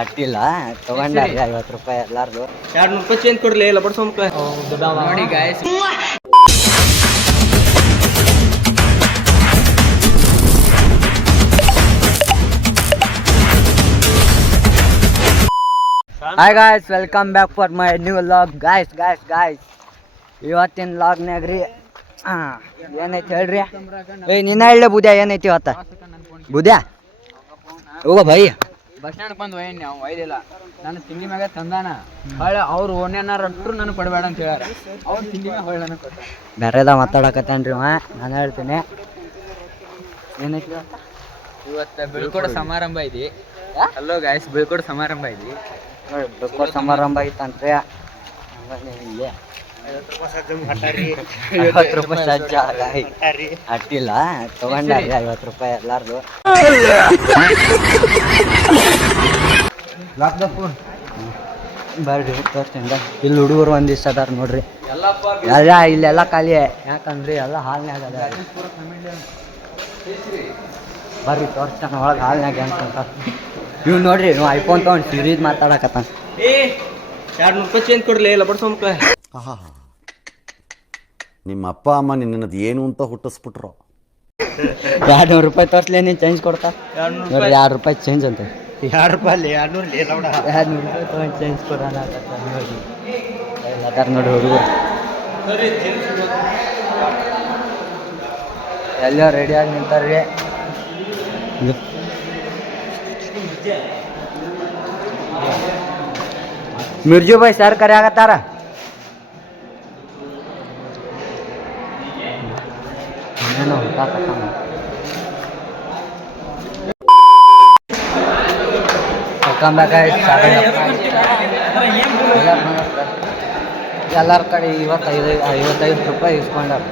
ಅಟ್ಟಿಲ್ಲ ತಗೊಂಡಾರಿ 50 ರೂಪಾಯಿ ಎಲ್ಲಾರ್ದು 200 ರೂಪಾಯಿ ಚೇಂಜ್ ಕೊಡ್ಲಿ ಇಲ್ಲ ಬಡ್ಸೋಮ್ಕ ನೋಡಿ guys. Hi guys, welcome back for my new vlog. Guys ಇವತ್ತಿನ ವ್ಲಾಗ್ನಾಗ ರೀ ಏನೈತಿ ಹೇಳ್ರಿ. ನಿನ್ನ ಹೇಳ ಬುದ್ಯಾ ಏನೈತಿ ಇವತ್ತ? ಬುದ್ಯಾ ಹೋಗ ಭೈ ಬಸ್ ಸ್ಟ್ಯಾಂಡ್ ಬಂದು ಒಯ್ಯನ್ ನಾವು ಒಯ್ದಿಲ್ಲ. ನಾನು ತಿಂಡಿ ಮ್ಯಾಗ ತಂದಾನ ಹೊಳ್ಳೆ ಅವ್ರು ಓಣ್ಯನಾರಟ್ರು ನನಗೆ ಕೊಡಬೇಡ ಅಂತ ಹೇಳ್ಯಾರ. ಅವ್ರು ತಿಂಡಿ ಮ್ಯಾಗ ಹೊಳ್ಳೆ ನನಗೆ ಕೊಟ್ಟ. ಬೇರೆದ ಮಾತಾಡಕತ್ತೇನ್ರಿ ನಾನು ಹೇಳ್ತೀನಿ. ಏನೈತಿ ಇವತ್ತು ಬೀಳ್ಕೊಡ ಸಮಾರಂಭ ಐತಿ. ಹಲೋ ಗಾಯ್ಸ್, ಬೀಳ್ಕೊಡ ಸಮಾರಂಭ ಐತಿ. ಬೀಳ್ಕೊಡ ಸಮಾರಂಭ ಐತಂತ್ರಿ. 50 ರೂಪಾಯಿ ಸಜ್ಜ ಅಟ್ಟಿಲ್ಲ ತಗೊಂಡಾರಿ 50 ರೂಪಾಯಿ ಎಲ್ಲಾರ್ದು. ಬರ್ರಿ ತೋರಿಸ್ತೀನಿ. ಇಲ್ಲಿ ಹುಡುಗರು ಒಂದಿಷ್ಟ ಅದಾರ ನೋಡ್ರಿ. ಎಲ್ಲ ಇಲ್ಲೆಲ್ಲ ಖಾಲಿ, ಯಾಕಂದ್ರಿ ಎಲ್ಲ ಹಾಲ್ನ್ಯಾಗ ಅದ. ಬರ್ರಿ ತೋರಿಸ್ತಾನ ಒಳಗೆ ಹಾಲ್ನ್ಯಾಗ ಅಂತ. ಇವ್ ನೋಡ್ರಿ ನೀವು ಐಫೋನ್ ತಗೊಂಡು ಸಿರೀಸ್ ಮಾತಾಡಕತ್ತಾನ. 200 ರೂಪಾಯಿ ಚೇಂಜ್ ಕೊಡ್ಲಿ ಇಲ್ಲ ಬಡ್ಸೋಮ್ಕ. ನಿಮ್ಮ ಅಪ್ಪ ಅಮ್ಮ ನಿನ್ನದು ಏನು ಅಂತ ಹುಟ್ಟಿಸ್ಬಿಟ್ರು. 200 ರೂಪಾಯಿ ತೋರಿಸ್ಲೇ ನೀನು ಚೇಂಜ್ ಕೊಡ್ತಾ? 2 ರೂಪಾಯಿ ಚೇಂಜ್ ಅಂತ. 2 ರೂಪಾಯಿ 200 ರೂಪಾಯಿ ತಗೊಂಡು ಚೇಂಜ್ ಕೊಡೋಣ ನೋಡಿ. ಅದಾರ ನೋಡಿ ಹುಡುಗರು ಎಲ್ಲ ರೆಡಿಯಾಗಿ ನಿಂತಾರ್ರಿ. ಮಿರ್ಜು ಭಾಯ್ ಸರ್ ಕರೆ ಆಗತ್ತಾರ. ಎಲ್ಲರ ಕಡೆ 55 ರೂಪಾಯಿ ಇಸ್ಕೊಂಡಾರ.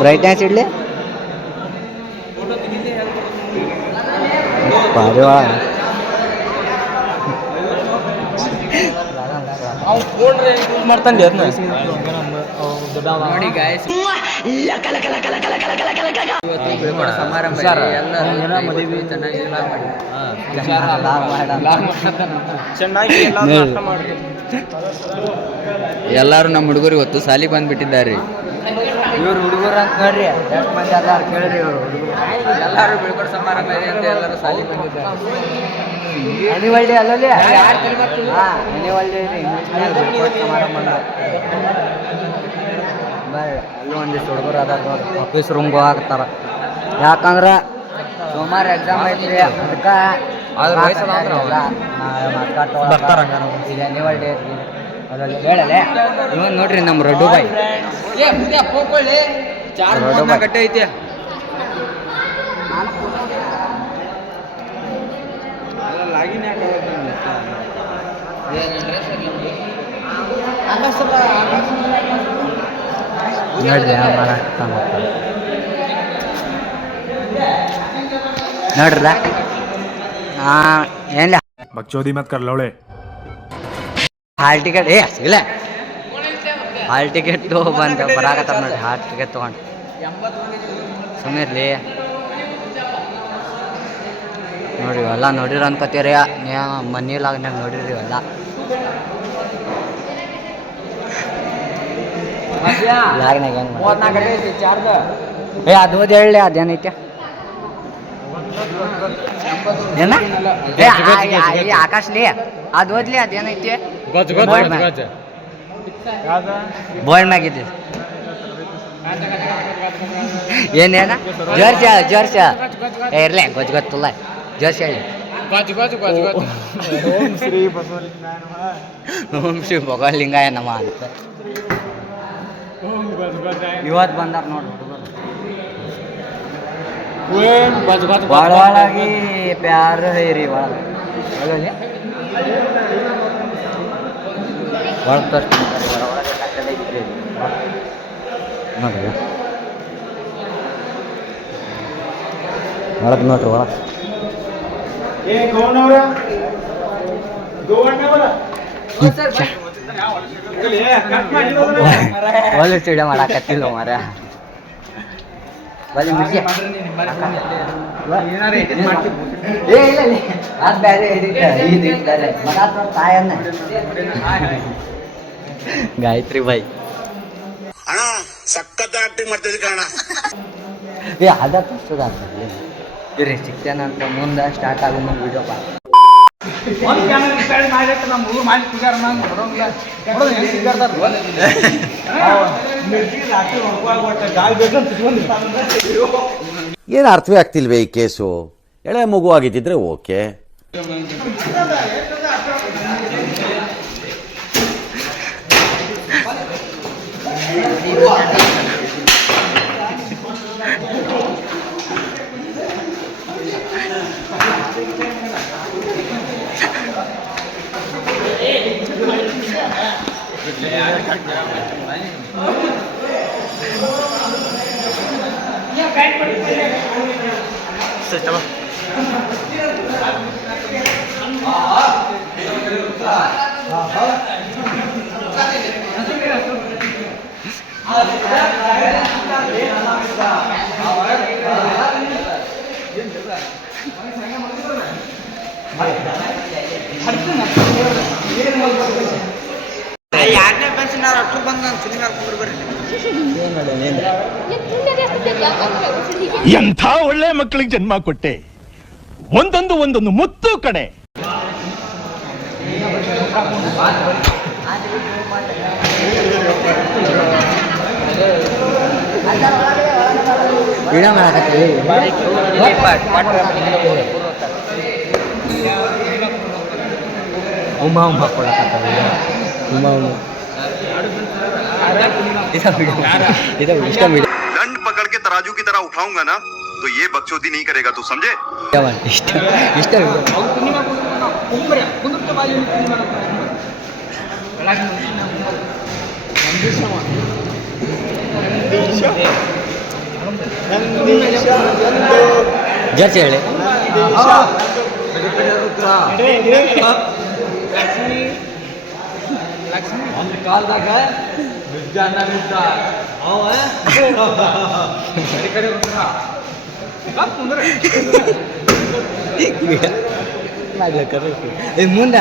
ಬ್ರೈಟ್ನೆಸ್ ಇಡ್ಲಿ ಮಾಡ್ತಾನೆ ಅದನ್ನ ನೋಡಿ ಗಾಯ್ಸ್, ಇವತ್ತು ಬೀಳ್ಕೊಡ ಸಮಾರಂಭ ಐತಿ. ಎಲ್ಲರೂ ಮದುವೆ ಚೆನ್ನಾಗಿಲ್ಲ ಚೆನ್ನಾಗಿ ನಾಷ್ಟ ಮಾಡ್ರಿ. ಎಲ್ಲರೂ ನಮ್ಮ ಹುಡುಗರು ಇವತ್ತು ಸಾಲಿ ಬಂದ್ಬಿಟ್ಟಿದ್ದಾರೆ. ಇವ್ರು ಹುಡುಗರು ಅಂತ ನೋಡ್ರಿ ಎಷ್ಟು ಮಂದಿ ಅದಾರ ಕೇಳ್ರಿ. ಇವ್ರು ಹುಡುಗರು ಎಲ್ಲರೂ ಬೀಳ್ಕೊಡ ಸಮಾರಂಭ ಇದೆ ಅಂತ ಎಲ್ಲರೂ ಸಾಲಿ ಬಂದಿದ್ದಾರೆ. ಅನಿವಲ್ಡಿ ಅಲ್ಲಲ್ಲಿ ಅನಿವಲ್ಡಿ ಇಂಗ್ಲೀಷ್ನಾಗ ಬೀಳ್ಕೊಡ ಸಮಾರಂಭ ಬರ್ರಿ. ಅಲ್ಲಿ ಒಂದಿಷ್ಟು ಹುಡುಗರು ಅದಾರ ನೋಡ್ರಿ. ಆಫೀಸ್ ರೂಮ್ಗೆ ಹೋಗ್ತಾರ. ಯಾಕಂದ್ರೆ ಸೋಮವಾರ ಎಕ್ಸಾಮ್ ಐತ್ರಿ, ಅದಕ್ಕೆ ಈಗ ಅನಿವಲ್ಡಿ ಐತ್ರಿ. ಅದ್ರಲ್ಲಿ ಹೇಳಲೆ ಇವನ್ ನೋಡ್ರಿ ನಮ್ಮ ರಡ್ಡು ಬಾಯಿ. ಗಟ್ಟೆ ಐತಿ. ನೋಡ್ರಿ ನೋಡ್ರಲ್ಲ ಏನಿಲ್ಲ. बकचोदी मत कर लौड़े. ಹಾಲ್ ಟಿಕೆಟ್ ಸಿಗಲ್ಲ. ಹಾಲ್ ಟಿಕೆಟ್ ಬಂದು ಬರಾಕತ್ತಾರ ನೋಡ್ರಿ. ಹಾಲ್ ಟಿಕೆಟ್ ತೊಗೊಂಡು ಸುಮ್ಮನಿರ್ಲಿ ನೋಡ್ರಿ. ಇವೆಲ್ಲ ನೋಡಿರಿ ಅನ್ಕೋತೀರಿ, ನೀವು ಮನಿಲಾಗ್ನಾಗ ನೋಡಿರಿ ಇವೆಲ್ಲ. ಲಾಗ್ನಾಗ ಹೆಂಗೆ ಅದು ಓದಿ ಹೇಳಿ ಅದೇನೈತೆ ಏನ ಆಕಾಶ್ಲಿ ಅದು ಓದ್ಲಿ ಅದೇನೈತಿ ಬೋರ್ಡ್ ಮ್ಯಾಗಿದ್ದಿ ಏನೇನ ಜೋರ್ಸ ಇರ್ಲಿ ಗೊತ್ತಿಲ್ಲ ಜೋರ್ಸ್ ಹೇಳಿ. ಓಂ ಶ್ರೀ ಬಸವಲಿಂಗಾಯ ನಮಃ ಅಂತ ಇವತ್ತು ಬಂದಾರ ನೋಡಿ ಹುಡುಗರು. ಒಳಗೆ ಪ್ಯಾರ ಹೇರಿ ಒಳಗೆ ಒಳಗೆ ತೋರಿಸ್ತಾರೆ. ಒಳಗೆ ಕಟ್ಟಡೈತ್ರಿ ನೋಡ್ರಿ. ಒಳಗೆ ನೋಡ್ರಿ ಒಳಗೆ ಒಳ್ಳೆ ಸ್ಟೇಡಿಯಂ ಮಾಡಾಕತ್ತಿಲ್ಲ ಮಾರ. ಬಲಿ ಮಿರ್ಚಿ ಏ ಇಲ್ಲ ಅದು ಬೇರೆ ಇದು ಬೇರೆ ಮಗ ತಾಯನ್ನ ಗಾಯತ್ರಿ ಬಾಯಿ ಅಣ್ಣ ಸಖತ್ ಆಕ್ಟಿಂಗ್ ಮಾಡ್ತಿದ್ದೆ ಕಣ. ಏ ಅದ ತೋರ್ಸೋದು ಆಗ್ತದೆ ಇರಿ ಸಿಗ್ತೇನೆ ಅಂತ ಮುಂದೆ ಸ್ಟಾರ್ಟ್ ಆಗೋ ಮುಂದೆ ವಿಡಿಯೋ ಬಾ ಏನು ಅರ್ಥವೇ ಆಗ್ತಿಲ್ವೇ ಈ ಕೇಸು? ಎಳೆ ಮಗು ಆಗಿದ್ದಿದ್ರೆ ಓಕೆ. ಯಾರನೇ ಬೆನ್ಸಿ ನಾವು ಅಷ್ಟು ಬಂದು ನಾನು ಸಿನಿಮಾ ಹಾಕ್ಬಿಟ್ಟು ಬರ್ರಿ. ಎಂಥ ಒಳ್ಳೆ ಮಕ್ಕಳಿಗೆ ಜನ್ಮ ಕೊಟ್ಟೆ. ಒಂದೊಂದು ಮುತ್ತು ಕಡೆ. ವಿಡಿಯೋ ಮಾಡಕತ್ತೀವಿ ಉಮಾ ಕೊಡಕತ್ತಾರೆ दंड पकड़ के तराजू की तरह उठाऊंगा ना तो ये बकचोदी नहीं करेगा, तू समझे? ಇಷ್ಟ ಜರ್ಸಿ ಹೇಳಿ ಒಂದು ಕಾಲದಾಗ ಬಿದ್ದ ಅನ್ನ ಬಿದ್ದ ಅವ ಕಡೆ ಮುಂದೆ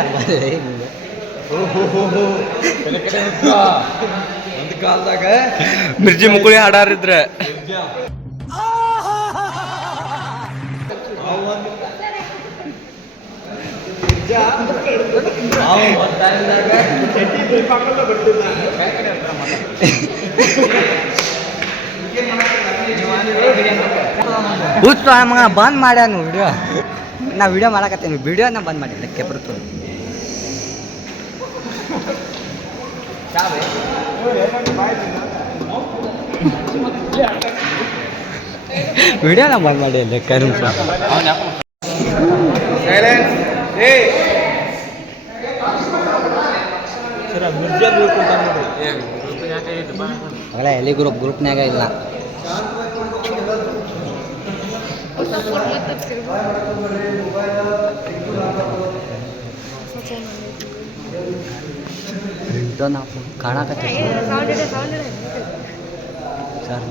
ಒಂದು ಕಾಲದಾಗ ಮಿರ್ಜಿ ಮುಕುಳಿ ಹಾಡಾರಿದ್ರೆ ಹುಚ್ಚು ಮಗ ಬಂದ್ ಮಾಡ್ಯಾನು ವಿಡಿಯೋ. ನಾ ವಿಡಿಯೋ ಮಾಡಕತ್ತೀನಿ, ವಿಡಿಯೋನ ಬಂದ್ ಮಾಡಿದ್ದೆ ಕೆಬ್ರತು. ವಿಡಿಯೋನ ಬಂದ್ ಮಾಡಿ ಅಲ್ಲ ಕರುಮ್ ಅಲ್ಲ ಎಲ್ಲಿ ಗ್ರೂಪ್ನಾಗ ಇಲ್ಲ. ಕಾಣಕತ್ತೀವಿ ಸರ್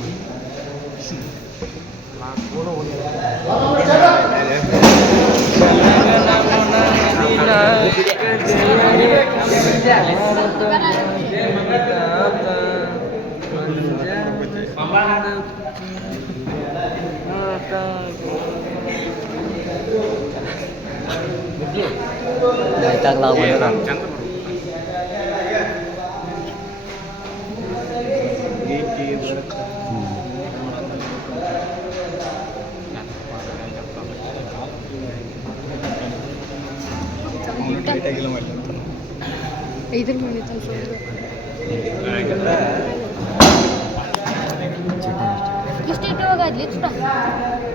ಆಯ್ತಾಗಲ್ಲ ಇದ್ರ ಮೇಲೆ ಎಷ್ಟೈತಿ ಹೋಗ ಅಲ್ಲಿ ಇಷ್ಟ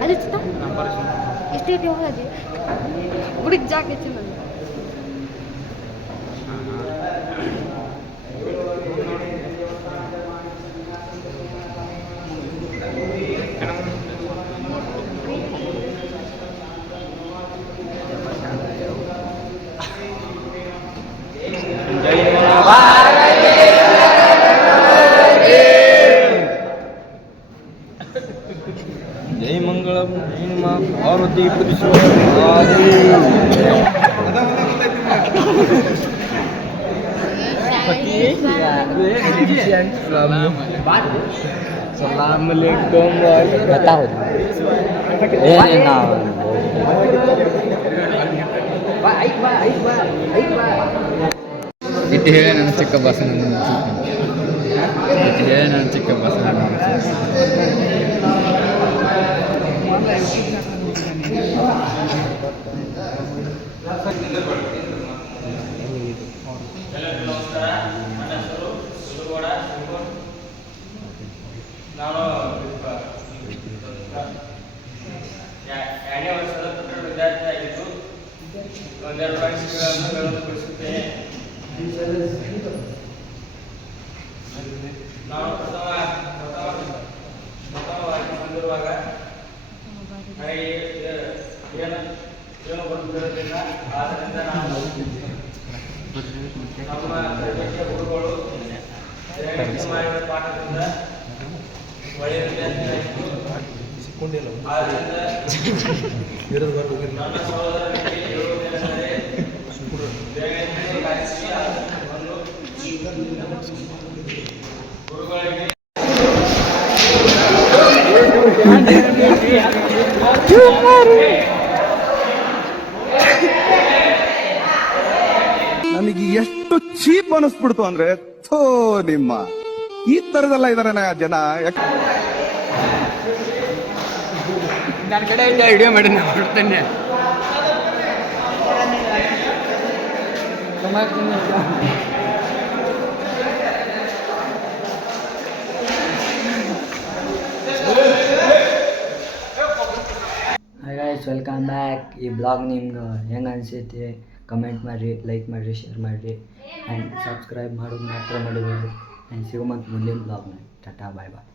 ಅಲ್ಲಿ ಇಷ್ಟ ಎಷ್ಟೈತಿ ಹೋಗ ಅಲ್ಲಿ ಹುಡುಗ ಜಾಗ ಹೆಚ್ಚು ನನಗೆ ಇಟ್ಟು ಹೇಳಿ ನನ್ನ ಚಿಕ್ಕ ಬಸ್ ಇಟ್ಟು ಹೇಳಿ ನನ್ನ ಚಿಕ್ಕ ಬಸ್ ಎರಡನೇ ವರ್ಷದ ಪುಟ್ಟ ವಿದ್ಯಾರ್ಥಿ ಆಗಿದ್ದು ಒಂದೆರಡು ವಿಷಯಗಳನ್ನು ಹೇಳಲು ನಾವು ಪ್ರಥಮವಾಗಿ ಬಂದಿರುವಾಗ ನನಗೆ ಏನು ಬರುತ್ತಿರೋದ್ರಿಂದ ಆದ್ದರಿಂದ ನಾವು ನಮ್ಮ ತರಬೇತಿಯ ಗುರುಗಳು ಮಾಡಿದ ಪಾಠದಿಂದ ಒಳ್ಳೆಯ ವಿದ್ಯಾರ್ಥಿಯಾಗಿದ್ದು ಆದ್ದರಿಂದ ನನ್ನ ಸಹೋದರನಿಗೆ ಹೇಳುವುದೇನೆಂದರೆ ದಯವಿಟ್ಟು ಕಾಯಿಸಿ ಆಸಕ್ತಿಯನ್ನು ಗುರುಗಳಿಗೆ ನನಗೆ ಎಷ್ಟು ಚೀಪ್ ಅನಿಸ್ಬಿಡ್ತು ಅಂದ್ರೆ ಥೋ ನಿಮ್ಮ ಈ ತರದೆಲ್ಲ ಇದಾರೆ ಜನ. ನನ್ನ ಕಡೆ ವಿಡಿಯೋ ಮಾಡಿ ನಾನು ಹೊರಡ್ತೇನೆ. Hi guys, welcome back. ಈ ಬ್ಲಾಗ್ ನಿಮ್ಗೆ ಹೆಂಗೆ ಅನಿಸೈತಿ ಕಮೆಂಟ್ ಮಾಡಿರಿ, ಲೈಕ್ ಮಾಡಿರಿ, ಶೇರ್ ಮಾಡಿರಿ ಆ್ಯಂಡ್ ಸಬ್ಸ್ಕ್ರೈಬ್ ಮಾಡೋದು ಮಾತ್ರ ಮಾಡಿಬೇಡಿ. ಆ್ಯಂಡ್ ಸಿಗೋ ಮತ್ತು ಮುಂದಿನ ಬ್ಲಾಗ್ನ. ಟಾಟಾ ಬಾಯ್ ಬಾಯ್.